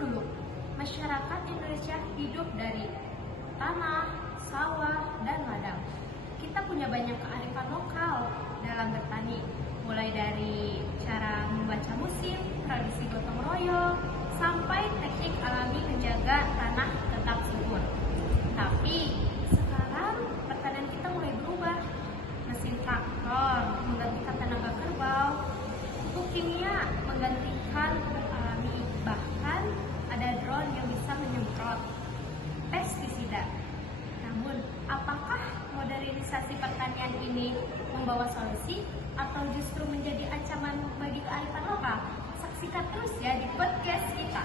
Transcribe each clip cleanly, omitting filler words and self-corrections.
dulu, masyarakat Indonesia hidup dari tanah, sawah, dan ladang. Kita punya banyak kearifan lokal dalam bertani, mulai dari cara membaca musim, tradisi gotong royong, sampai teknik alami menjaga tanah tetap subur. Tapi sekarang pertanian kita mulai berubah. Mesin traktor menggantikan tenaga kerbau, pupuk kimia menggantikan pupuk alami, bahkan ada drone yang bisa menyemprot pestisida. Namun, apakah modernisasi pertanian ini membawa solusi atau justru menjadi ancaman bagi kearifan lokal? Saksikan terus ya di podcast kita.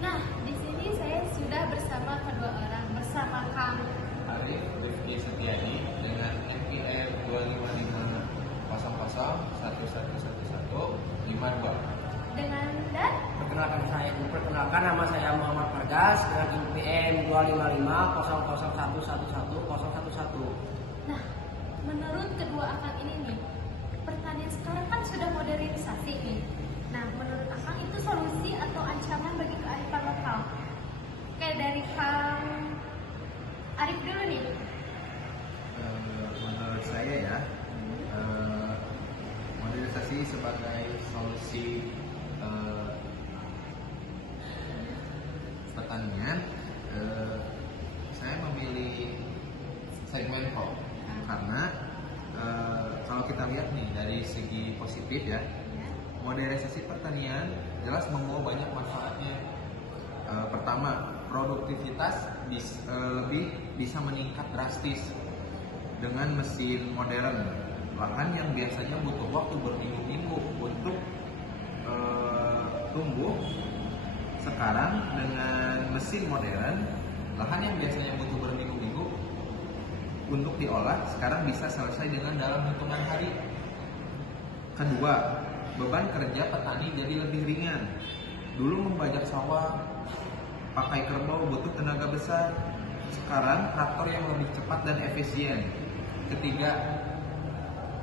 Nah, di sini saya sudah bersama kedua orang, bersama Kang Arif Rifki Setiadi dengan NPM 25500111152 dengan dan Perkenalkan nama saya Muhammad Fargas dengan NPM 25500111111. Nah, menurut kedua akang ini nih, pertanian sekarang kan sudah modernisasi nih. Nah, menurut akang itu solusi atau ancaman bagi kearifan lokal? Kayak dari Kang Arif dulu nih. Menurut saya ya, modernisasi sebagai solusi pertanian, saya memilih segmen kok karena kalau kita lihat nih dari segi positif ya, modernisasi pertanian jelas membawa banyak manfaatnya. Pertama, produktivitas lebih bisa meningkat drastis dengan mesin modern. Lahan yang biasanya butuh waktu berminggu-minggu untuk tumbuh, sekarang dengan mesin modern, lahan yang biasanya butuh berminggu-minggu untuk diolah sekarang bisa selesai dengan dalam hitungan hari. Kedua, beban kerja petani jadi lebih ringan. Dulu membajak sawah pakai kerbau butuh tenaga besar, sekarang traktor yang lebih cepat dan efisien. Ketiga,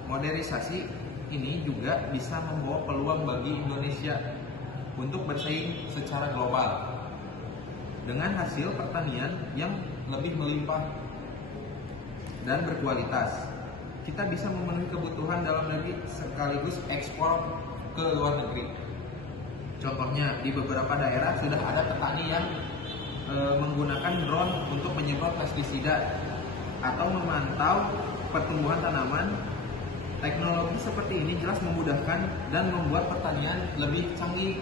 modernisasi ini juga bisa membawa peluang bagi Indonesia untuk bersaing secara global dengan hasil pertanian yang lebih melimpah dan berkualitas. Kita bisa memenuhi kebutuhan dalam negeri sekaligus ekspor ke luar negeri. Contohnya, di beberapa daerah sudah ada petani yang menggunakan drone untuk menyemprot pestisida atau memantau pertumbuhan tanaman. Teknologi seperti ini jelas memudahkan dan membuat pertanian lebih canggih.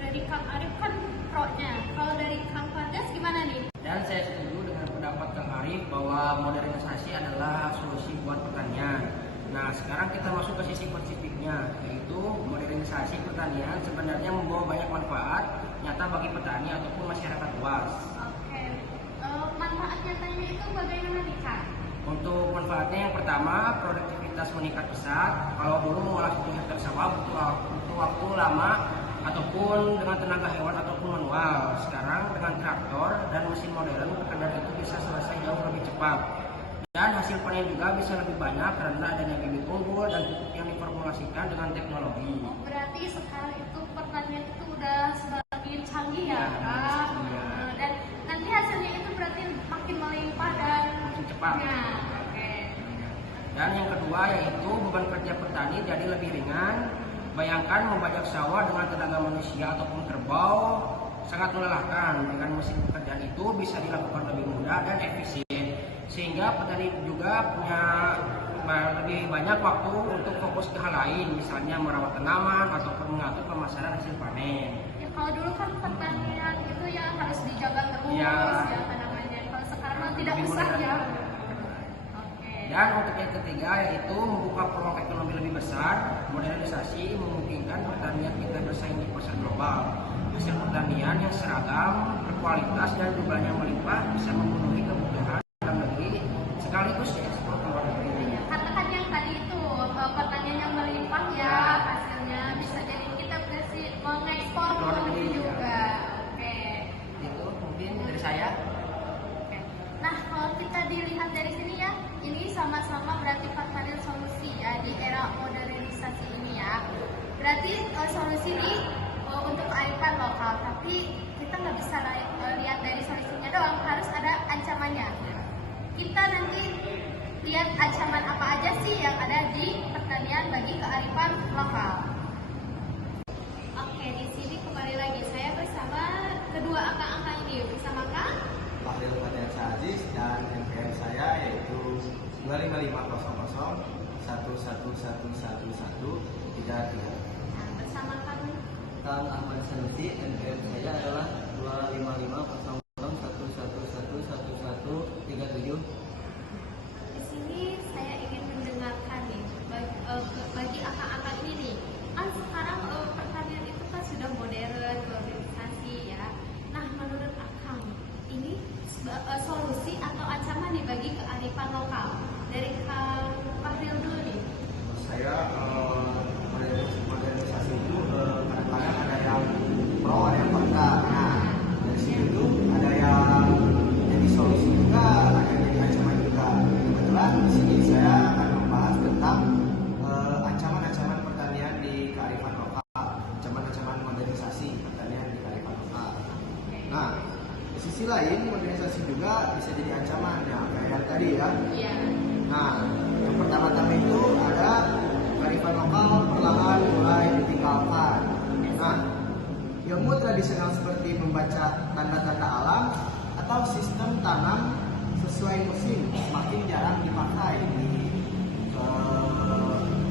Dari Kang Arif kan pro-nya. Kalau dari Kang Fargas gimana nih? Dan saya setuju dengan pendapat Kang Arif bahwa modernisasi adalah solusi buat pertanian. Nah, sekarang kita masuk ke sisi positifnya, yaitu modernisasi pertanian sebenarnya membawa banyak manfaat nyata bagi petani ataupun masyarakat luas. Oke. Manfaat nyatanya itu bagaimana nih, Kang? Untuk manfaatnya yang pertama, produktivitas meningkat pesat. Kalau dulu mengolah 1 hektar sawah butuh waktu lama ataupun dengan tenaga hewan ataupun manual. Sekarang dengan traktor dan mesin modern, pekerjaan itu bisa selesai jauh lebih cepat. Dan hasil panen juga bisa lebih banyak karena adanya bibit unggul dan pupuk yang diformulasikan dengan teknologi. Berarti sekarang itu pertanian itu udah semakin canggih ya, Ya, Kak? iya. Dan nanti hasilnya itu berarti makin melimpah dan Makin cepat. Nah, oke. Dan yang kedua yaitu beban kerja petani jadi lebih ringan. Bayangkan membajak sawah dengan tenaga manusia ataupun kerbau sangat melelahkan. Dengan mesin pekerjaan itu bisa dilakukan lebih mudah dan efisien, sehingga petani juga punya lebih banyak waktu untuk fokus ke hal lain, misalnya merawat tanaman ataupun mengatur pemasaran hasil panen. Ya, kalau dulu kan pertanian itu ya harus dijaga terus Ya. ya tanamannya. Kalau sekarang mah tidak Lebih usah mudah. ya. Oke. Dan untuk yang ketiga yaitu membuka peluang ekonomi lebih besar. Modernisasi memungkinkan pertanian kita bersaing di pasar global. Hasil pertanian yang seragam, berkualitas dan jumlahnya melimpah bisa memenuhi kebutuhan dalam negeri sekaligus diekspor ke luar negeri. Ya, karena kan yang tadi itu pertanian yang melimpah ya hasilnya bisa jadi kita mengekspor ke luar negeri juga. Oke. Itu mungkin dari saya. Oke. Nah, kalau kita dilihat dari sini ya, ini sama-sama berarti pertanian solusi ya di era modernisasi ini ya. berarti solusi ini untuk kearifan lokal, tapi kita nggak bisa lihat dari solusinya doang, harus ada ancamannya. Kita nanti lihat ancaman apa aja sih yang ada di pertanian bagi kearifan lokal. Oke, di sini kembali lagi saya bersama kedua angka-angka ini, bersama Kang Bahril Fadiansyah Aziz dan NPM saya yaitu 25500 11111133. bersama Kang Ahmad Sanusi, NPM saya adalah 2550011111137. Di sini saya ingin mendengarkan nih bagi angka-angka ini nih. Kan sekarang pertanian itu kan sudah modern, globalisasi ya. Nah, menurut Akang ini solusi atau ancaman nih bagi kearifan lokal? Dari Kang Fahril dulu nih. Saya modernisasi itu kadang-kadang ada yang pro, ada yang kontra. Nah, dari situ tuh ada yang jadi solusi juga, ada yang jadi ancaman juga. Kebetulan di sini saya akan membahas tentang ancaman-ancaman pertanian di kearifan lokal, ancaman-ancaman modernisasi pertanian di kearifan lokal. Nah, di sisi lain modernisasi juga bisa jadi ancaman ya, kayak yang tadi ya. Iya. Nah, yang pertama-tama itu ada kearifan lokal perlahan mulai ditinggalkan. Nah, ilmu tradisional seperti membaca tanda-tanda alam atau sistem tanam sesuai musim semakin jarang dipakai di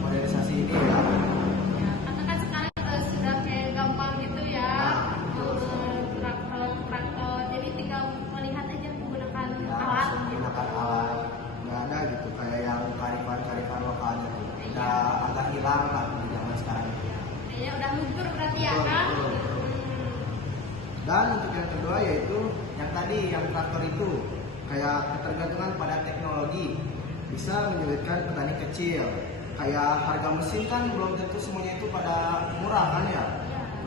modernisasi ini ya. Ya, karena kan sekarang sudah kayak gampang gitu ya. Traktor, jadi tinggal melihat aja menggunakan Ya, alat. menggunakan alat nggak ada gitu kayak yang kearifan lokalnya tuh. Udah agak hilang lah di zaman sekarang ini. Kayaknya udah luntur berarti ya Betul, Kang. betul, betul. Dan untuk yang kedua yaitu yang tadi yang traktor itu kayak ketergantungan pada teknologi bisa menyulitkan petani kecil. Kayak harga mesin kan belum tentu semuanya itu pada murah kan ya.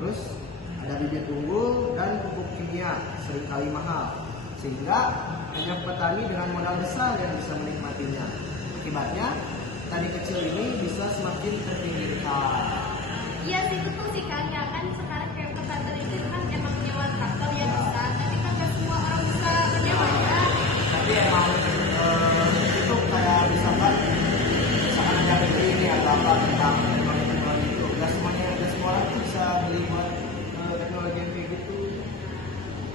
Terus ada bibit unggul dan pupuk kimia seringkali mahal. Sehingga hanya petani dengan modal besar yang bisa menikmatinya. Akibatnya petani kecil ini bisa semakin terpinggirkan. Iya sih, betul sih Kang. Ya kan sekarang kayak petani itu kan emang nyewa traktor yang bisa, tapi kan gak semua orang bisa menyewa ya. Tapi emang itu kayak misalkan ada negeri ini ada apa tentang teknologi itu nggak semua orang tuh bisa beli buat teknologi yang kayak gitu.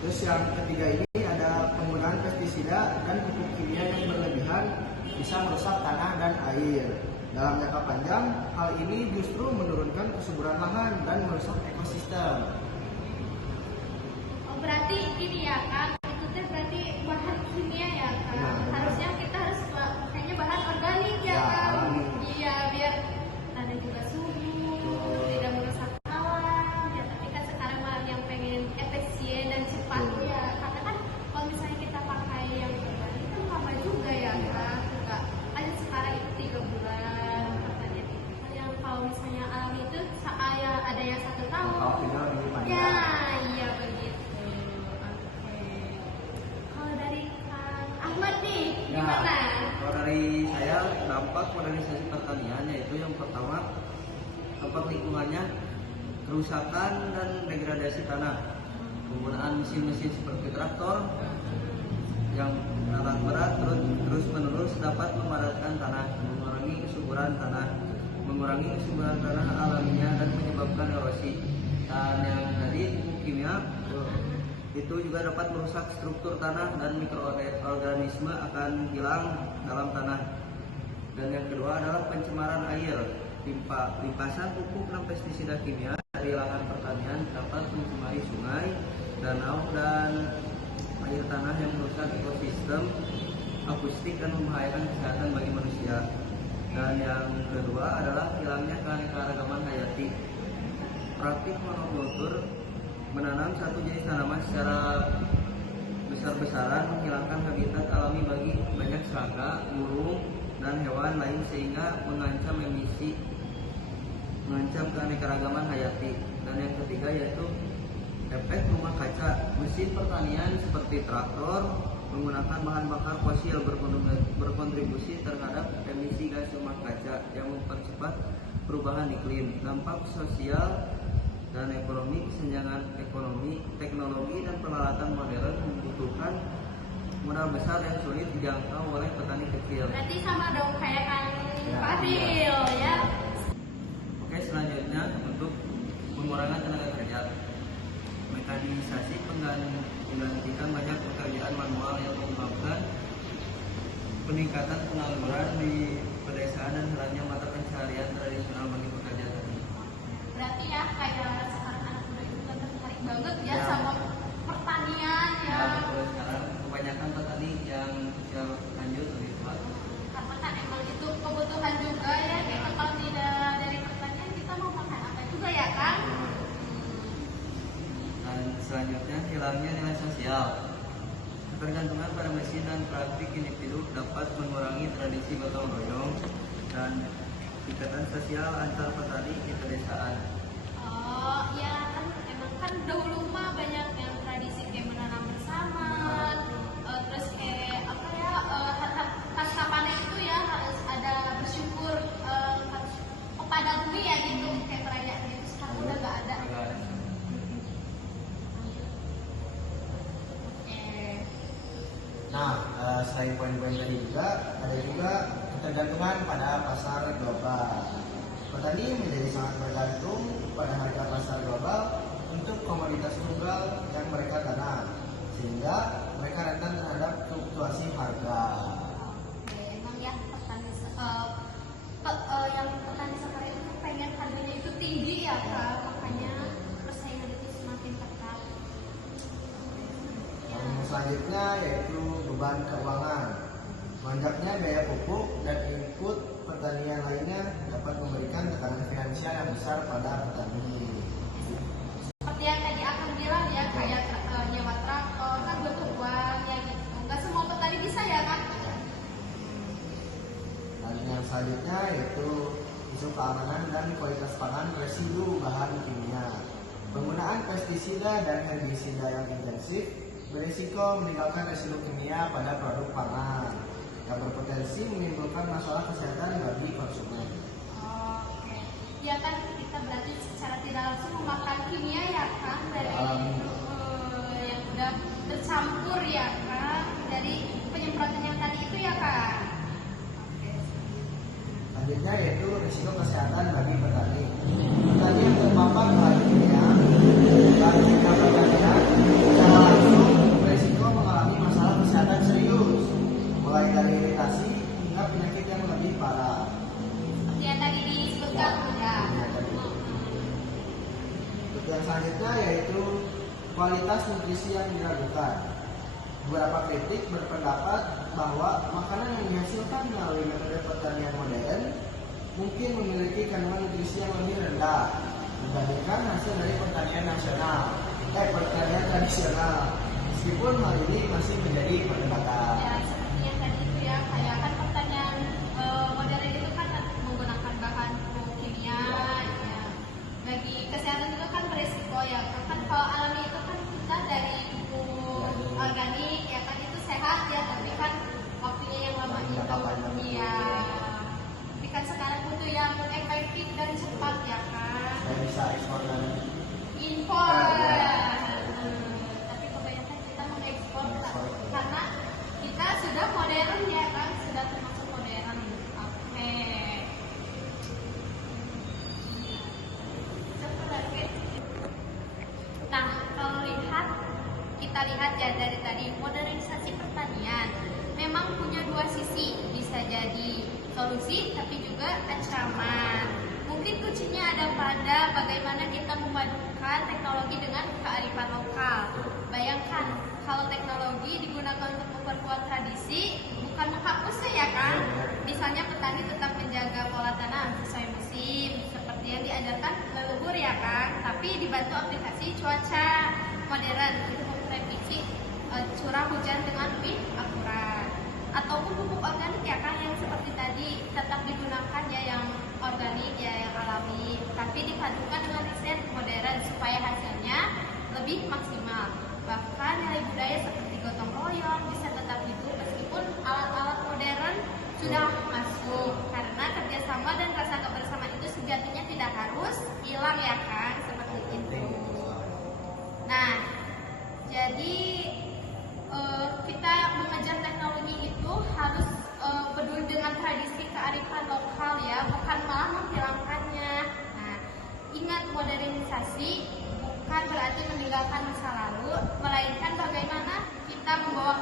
Terus yang ketiga ini ada penggunaan pestisida dan pupuk kimia yang berlebihan bisa merusak tanah dan air. Dalam jangka panjang, hal ini justru menurunkan kesuburan lahan dan merusak ekosistem. Oh, berarti ini ya Kang, itu teh berarti bahan kimia ya Kang. Nah, Harusnya kita harus pakainya bahan organik ya Ya, Kang. alami. Iya, biar tanah juga subur, tidak merusak alam. Ya, tapi kan sekarang malah yang pengen efisien dan cepat ya. Karena kan kalau misalnya kita pakai yang organik kan lama juga ya Kang. Enggak, ada sekarang itu 3 bulan katanya. Yang kalau misalnya alami itu ada yang 1 tahun. Kalau tidak lebih Ya, panjang. iya begitu. Oke. Kalau dari Kang Ahmad nih, Ya, gimana? kalau dari saya dampak modernisasi pertanian yaitu yang pertama dampak lingkungannya kerusakan dan degradasi tanah. Penggunaan mesin-mesin seperti traktor yang alat berat terus menerus dapat memadatkan tanah, mengurangi kesuburan tanah alaminya dan menyebabkan erosi. Dan yang tadi pupuk kimia itu juga dapat merusak struktur tanah dan mikroorganisme akan hilang dalam tanah. Dan yang kedua adalah pencemaran air. Limpasan pupuk dan pestisida kimia dari lahan pertanian dapat mencemari sungai, danau, dan air tanah yang merusak ekosistem akustik dan membahayakan kesehatan bagi manusia. Dan yang kedua adalah hilangnya keanekaragaman hayati. Praktik monokultur menanam satu jenis tanaman secara besar-besaran menghilangkan habitat alami bagi banyak serangga, burung, dan hewan lain sehingga mengancam keanekaragaman hayati. Dan yang ketiga yaitu efek rumah kaca. Mesin pertanian seperti traktor menggunakan bahan bakar fosil berkontribusi terhadap emisi gas rumah kaca yang mempercepat perubahan iklim, dampak sosial dan ekonomi, kesenjangan ekonomi, teknologi dan peralatan modern membutuhkan modal besar yang sulit dijangkau oleh petani kecil. Berarti sama dong kayak Kang Fadil ya. Oke, selanjutnya untuk pengurangan tenaga kerja. Mekanisasi menggantikan banyak pekerjaan manual yang menyebabkan peningkatan pengangguran di pedesaan dan hilangnya mata pencaharian tradisional bagi pekerja tani. Berarti ya kayak sekarang anak muda itu kan tertarik banget ya, Ya. sama pertanian ya. Ya, betul. Sekarang kebanyakan petani yang usia lanjut lebih tua. Karena kan emang itu kebutuhan juga ya, kita kalau tidak dari pertanian kita mau makan apa juga ya kan. Dan selanjutnya hilangnya nilai sosial. Ketergantungan pada mesin dan praktik individu dapat mengurangi tradisi gotong royong dan ikatan sosial antar petani di pedesaan. Oh ya kan emang kan dahulu mah banyak yang tradisi kayak menanam bersama, terus kayak apa ya pasca panen itu ya harus ada bersyukur kepada bumi ya gitu kayak perayaan gitu. Sekarang udah gak ada. Nah, selain poin-poin tadi juga ada juga ketergantungan pada pasar global. Petani menjadi sangat bergantung pada harga pasar global untuk komoditas tunggal yang mereka tanam, sehingga mereka rentan terhadap fluktuasi harga. Oke, emang ya petani yang petani sekarang itu pengen harganya itu tinggi ya kan, makanya persaingan itu semakin ketat. Yang selanjutnya yaitu beban keuangan. Melonjaknya biaya pupuk dan input pertanian lainnya dapat memberikan tekanan finansial yang besar pada petani. Seperti yang tadi akan bilang ya, kayak nyewa traktor kan butuh uang ya gitu. Nggak semua petani bisa ya kan? Dan yang selanjutnya yaitu isu keamanan dan kualitas pangan residu bahan kimia. Penggunaan pestisida dan herbisida yang intensif berisiko meninggalkan residu kimia pada produk pangan yang berpotensi menimbulkan masalah kesehatan bagi konsumen. Oke, ya kan kita berarti secara tidak langsung memakan kimia ya kan dari yang udah tercampur ya kan dari penyemprotan yang tadi itu ya kan. Oke. Selanjutnya yaitu risiko kesehatan bagi petani. Petani yang terpapar bahan kimia bagi pertanian secara langsung berisiko mengalami masalah kesehatan serius, mulai dari iritasi hingga penyakit yang lebih parah. Seperti yang tadi disebutkan ya. Yang selanjutnya yaitu kualitas nutrisi yang diragukan. Beberapa kritik berpendapat bahwa makanan yang dihasilkan melalui metode pertanian modern mungkin memiliki kandungan nutrisi yang lebih rendah dibandingkan hasil dari pertanian tradisional. Meskipun hal ini masih menjadi perdebatan. Ya seperti yang tadi itu ya, kayak kan pertanian modern itu kan menggunakan bahan pupuk kimia ya. Bagi kesehatan itu kan beresiko ya, kan kalau alami itu kan kita dari pupuk organik ya kan itu sehat ya, tapi kan waktunya yang lama itu ya. Tapi kan sekarang butuh yang efektif dan cepat ya kan. Saya bisa ekspor dan Impor. Tapi kebanyakan kita mengekspor karena kita sudah modern ya kan, sudah termasuk modern. Oke. Nah, kalau kita lihat ya dari tadi modernisasi pertanian memang punya dua sisi, bisa jadi solusi tapi juga ancaman. Mungkin kuncinya ada pada bagaimana kita memadukan teknologi dengan kearifan lokal. Bayangkan kalau teknologi digunakan untuk memperkuat tradisi, bukan menghapusnya ya kan? Misalnya petani tetap menjaga pola tanam sesuai musim, seperti yang diajarkan leluhur ya kan? Tapi dibantu aplikasi cuaca modern untuk memprediksi curah hujan dengan lebih akurat. Ataupun pupuk organik ya kan, yang seperti tadi tetap digunakan ya, yang organik ya, yang alami, tapi dipadukan dengan riset modern supaya hasilnya lebih maksimal. Bahkan nilai budaya seperti gotong royong bisa tetap hidup meskipun alat-alat modern sudah masuk, karena kerjasama dan rasa kebersamaan itu sejatinya tidak harus hilang ya kan, seperti itu. Nah, jadi kita mengejar teknologi itu harus peduli dengan tradisi kearifan lokal ya, bukan malah menghilangkannya. Nah, ingat, modernisasi bukan berarti meninggalkan masa lalu, melainkan bagaimana kita membawa